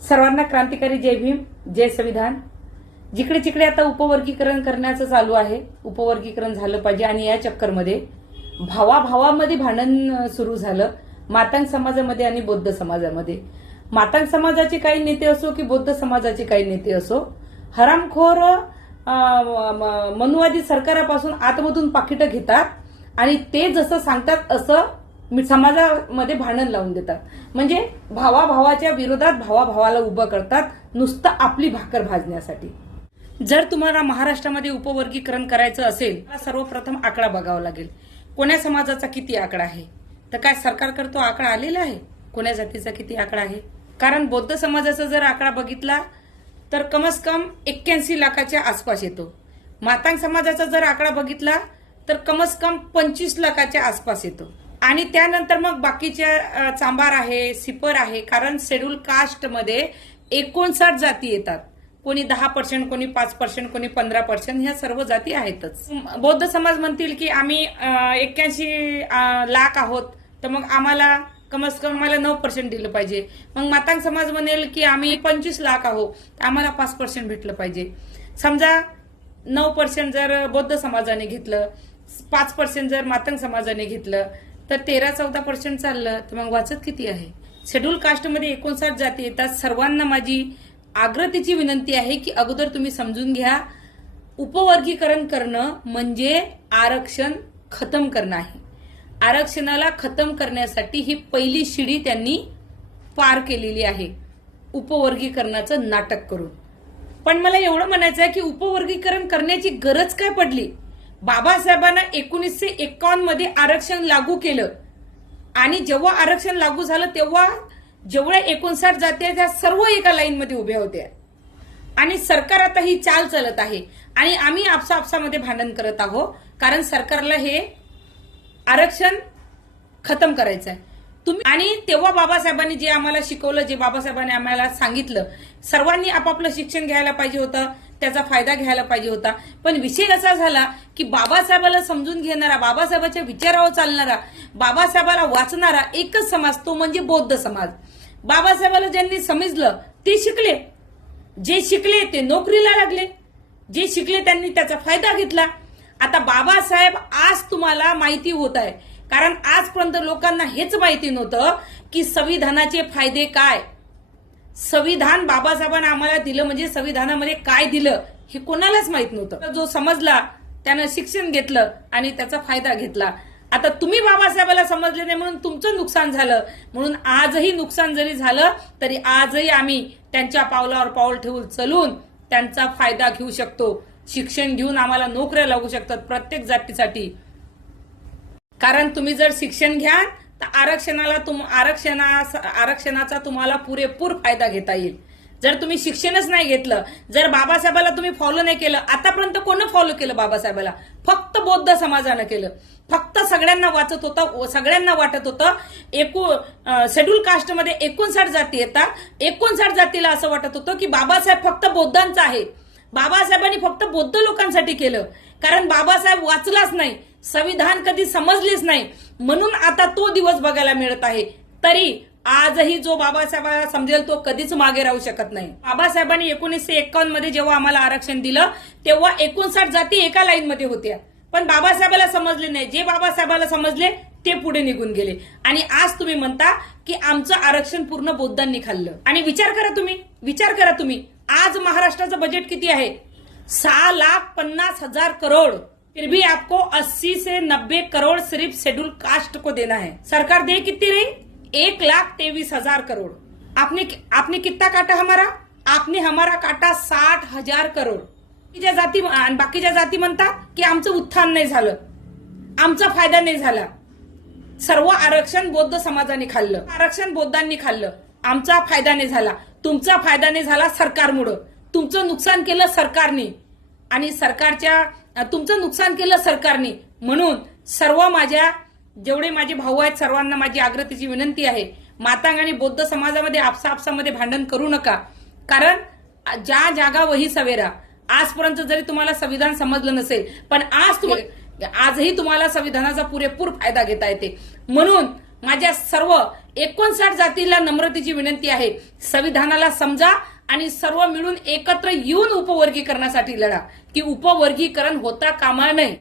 सर्वांना क्रांतिकारी जय भीम, जय संविधान। जिकडे तिकडे आता उपवर्गीकरण करण्याचं चालू आहे, उपवर्गीकरण झालं पाहिजे आणि या चक्करमध्ये भावाभावामध्ये भांडण सुरू झालं मातंग समाजामध्ये आणि बौद्ध समाजामध्ये। मातंग समाजाचे काही नेते असो की बौद्ध समाजाचे काही नेते असो, हरामखोर मनुवादी सरकारापासून आतमधून पाकिटं घेतात आणि ते जसं सांगतात असं समाजामध्ये भांडण लावून देतात। म्हणजे भावाभावाच्या विरोधात भावाभावाला उभं करतात नुसतं आपली भाकर भाजण्यासाठी। जर तुम्हाला महाराष्ट्रामध्ये उपवर्गीकरण करायचं असेल तर सर्वप्रथम आकडा बघावा लागेल, कोण्या समाजाचा किती आकडा आहे। तर काय सरकारकडे तो आकडा आलेला आहे, कोण्या जातीचा किती आकडा आहे? कारण बौद्ध समाजाचा जर आकडा बघितला तर कमस कम 81 लाखाच्या आसपास येतो। मातंग समाजाचा जर आकडा बघितला तर कमस कम 25 लाखाच्या आसपास येतो। आणि त्यानंतर मग बाकीच्या चांबार आहे, सिपर आहे, कारण शेड्यूल कास्ट मध्ये 59 जाती येतात। कोणी 10%, कोणी 5%, कोणी 15%, ह्या सर्व जाती आहेतच। बौद्ध समाज म्हणतील की आम्ही 81 लाख आहोत, तर मग आम्हाला कमस कम 9% दिलं पाहिजे। मग मातंग समाज म्हणेल की आम्ही 25 लाख आहोत, तर आम्हाला 5% भेटलं पाहिजे। समजा 9% जर बौद्ध समाजाने घेतलं, 5% जर मातंग समाजाने घेतलं, तर 13-14% चाललं, तर मग वाचत किती आहे? शेड्यूल कास्टमध्ये 59 जाती येतात। सर्वांना माझी आग्रतेची विनंती आहे की अगोदर तुम्ही समजून घ्या, उपवर्गीकरण करणं म्हणजे आरक्षण खतम करणं आहे। आरक्षणाला खतम करण्यासाठी ही पहिली शिडी त्यांनी पार केलेली आहे, उपवर्गीकरणाचं नाटक करून। पण मला एवढं म्हणायचं आहे की उपवर्गीकरण करण्याची गरज काय पडली? बाबासाहेबांना 1951 मध्ये आरक्षण लागू केलं आणि जेव्हा आरक्षण लागू झालं तेव्हा जेवढ्या 59 जाती आहेत त्या सर्व एका लाईनमध्ये उभ्या होत्या आणि सरकार आता ही चाल चालत आहे आणि आम्ही आपसामध्ये भांडण करत आहोत, कारण सरकारला हे आरक्षण खतम करायचं आहे। आणि तेव्हा बाबासाहेबांनी जे आम्हाला शिकवलं, जे बाबासाहेबांनी आम्हाला सांगितलं, सर्वांनी आपापलं शिक्षण घ्यायला पाहिजे होतं, त्याचा फायदा घ्यायला पाहिजे होता। पण विषय असा झाला की बाबासाहेबाला समजून घेणारा, बाबासाहेबाच्या विचारावर चालणारा, बाबासाहेबाला वाचणारा एकच समाज, तो म्हणजे बौद्ध समाज। बाबासाहेबाला ज्यांनी समजलं ते शिकले, जे शिकले ते नोकरीला लागले, जे शिकले त्यांनी त्याचा फायदा घेतला। आता बाबासाहेब आज तुम्हाला माहिती होत आहे, कारण आजपर्यंत लोकांना हेच माहिती नव्हतं की संविधानाचे फायदे काय। संविधान बाबासाहेबांना आम्हाला दिलं म्हणजे संविधानामध्ये काय दिलं हे कोणालाच माहित नव्हतं। जो समजला त्यानं शिक्षण घेतलं आणि त्याचा फायदा घेतला। आता तुम्ही बाबासाहेबाला समजले नाही म्हणून तुमचं नुकसान झालं, म्हणून आजही नुकसान जरी झालं तरी आजही आम्ही त्यांच्या पावलावर पाऊल ठेवून चलून त्यांचा फायदा घेऊ शकतो। शिक्षण घेऊन आम्हाला नोकऱ्या लागू शकतात प्रत्येक जातीसाठी। कारण तुम्ही जर शिक्षण घ्या तर आरक्षणाचा तुम्हाला पुरेपूर फायदा घेता येईल। जर तुम्ही शिक्षणच नाही घेतलं, जर बाबासाहेबाला तुम्ही फॉलो नाही केलं, आतापर्यंत कोण फॉलो केलं बाबासाहेबाला? फक्त बौद्ध समाजानं केलं। फक्त सगळ्यांना वाचत होतं, सगळ्यांना वाटत होतं शेड्यूल कास्टमध्ये 59 जाती येतात, 59 जातीला असं वाटत होतं की बाबासाहेब फक्त बौद्धांचा आहे, बाबासाहेबांनी फक्त बौद्ध लोकांसाठी केलं। कारण बाबासाहेब वाचलाच नाही, संविधान कधी समजलेच नाही, म्हणून आता तो दिवस बघायला मिळत आहे। तरी आजही जो बाबासाहेबाला समजेल तो कधीच मागे राहू शकत नाही। बाबासाहेबांनी 1951 मध्ये जेव्हा आम्हाला आरक्षण दिलं तेव्हा 59 जाती एका लाईन मध्ये होत्या, पण बाबासाहेबाला समजले नाही। जे बाबासाहेबाला समजले ते पुढे निघून गेले आणि आज तुम्ही म्हणता की आमचं आरक्षण पूर्ण बौद्धांनी खाल्लं। आणि विचार करा तुम्ही आज महाराष्ट्राचं बजेट किती आहे? 6,50,000 करोड़। फिर भी आपको 80 से 90 करोड़ सिर्फ शेड्यूल कास्ट को देना है। सरकार दे कितनी रही? 1,23,000 करोड़। आपने कितना काटा हमारा? आपने हमारा काटा 60,000 करोड़। बाकीच्या जाती म्हणतात की आमचं उत्थान नाही झालं, आमचा फायदा नाही झाला। सर्व आरक्षण बौद्ध समाजाने खाल्लं, आरक्षण बौद्धांनी खाल्लं, आमचा फायदा नाही झाला। तुमचा फायदा नाही झाला सरकारमुळे, तुमचं नुकसान केलं सरकारने आणि तुमचं नुकसान केलं सरकारने। म्हणून सर्व जेवढे माझे भाऊ आहेत सर्वांना माझी आग्रतेची विनंती आहे, मातंग आणि बौद्ध समाजामध्ये आपसामध्ये भांडण करू नका। कारण ज्या जागा वही सवेरा, आजपर्यंत जरी तुम्हाला संविधान समजलं नसेल पण आजही तुम्हाला संविधानाचा पुरेपूर फायदा घेता येते। म्हणून माझ्या सर्व 59 जातीला नम्रतेची विनंती आहे, संविधानाला समजा आणि सर्व मिळून एकत्र येऊन उपवर्गीकरणासाठी लढा, की उपवर्गीकरण होता कामा नये.